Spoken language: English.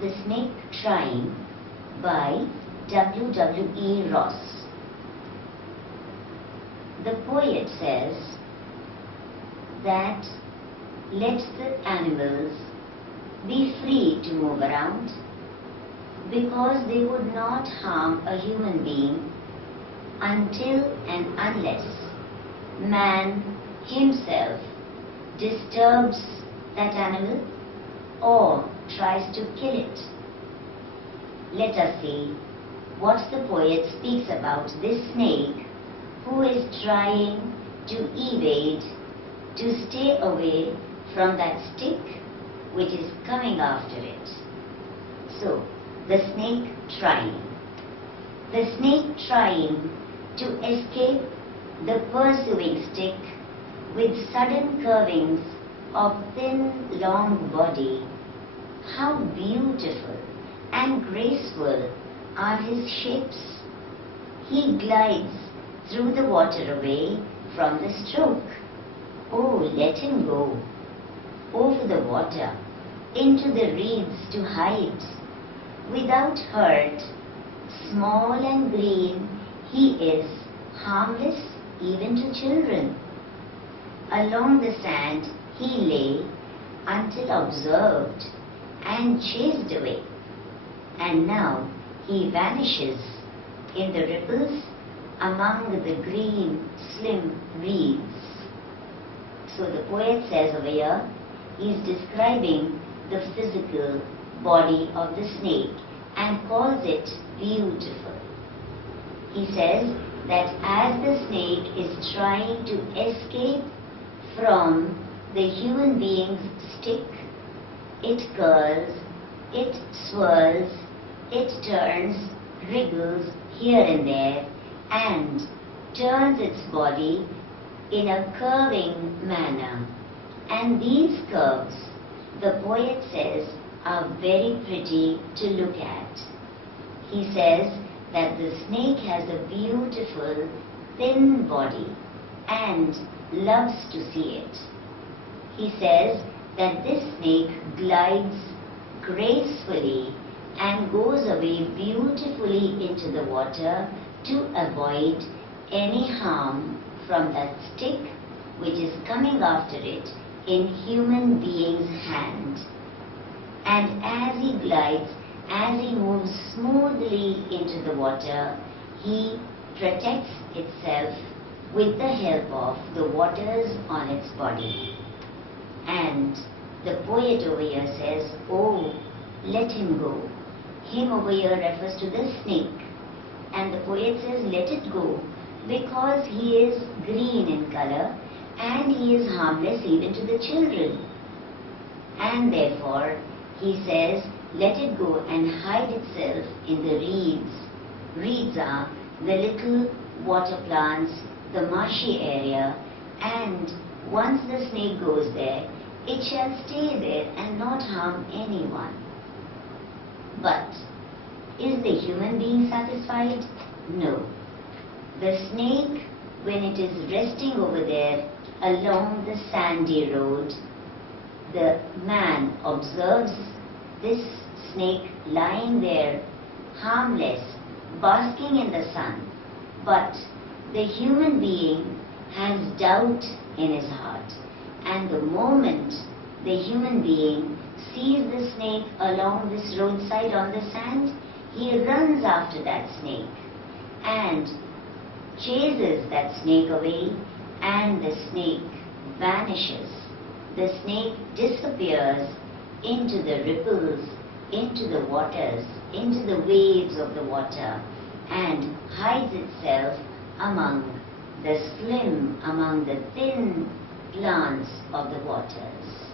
The Snake Trying by W. Ross. The poet says that let the animals be free to move around because they would not harm a human being until and unless man himself disturbs that animal or tries to kill it. Let us see what the poet speaks about this snake who is trying to evade, to stay away from that stick which is coming after it. So, the snake trying. The snake trying to escape the pursuing stick with sudden curvings of thin, long body. How beautiful and graceful are his shapes. He glides through the water away from the stroke. Oh, let him go over the water into the reeds to hide. Without hurt, small and green, he is harmless even to children. Along the sand he lay until observed and chased away, and now he vanishes in the ripples among the green, slim reeds. So the poet says over here, he is describing the physical body of the snake and calls it beautiful. He says that as the snake is trying to escape from the human being's stick, it curls, it swirls, it turns, wriggles here and there, and turns its body in a curving manner. And these curves, the poet says, are very pretty to look at. He says that the snake has a beautiful, thin body and loves to see it. He says that this snake glides gracefully and goes away beautifully into the water to avoid any harm from that stick which is coming after it in human being's hand. And as he glides, as he moves smoothly into the water, he protects itself with the help of the waters on its body. And the poet over here says, oh, let him go. Him over here refers to the snake. And the poet says, let it go, because he is green in color and he is harmless even to the children. And therefore, he says, let it go and hide itself in the reeds. Reeds are the little water plants, the marshy area, and once the snake goes there, it shall stay there and not harm anyone. But is the human being satisfied? No. The snake, when it is resting over there along the sandy road, the man observes this snake lying there, harmless, basking in the sun. But the human being has doubt in his heart. And the moment the human being sees the snake along this roadside on the sand, he runs after that snake and chases that snake away, and the snake vanishes. The snake disappears into the ripples, into the waters, into the waves of the water, and hides itself among the slim, among the thin plants of the waters.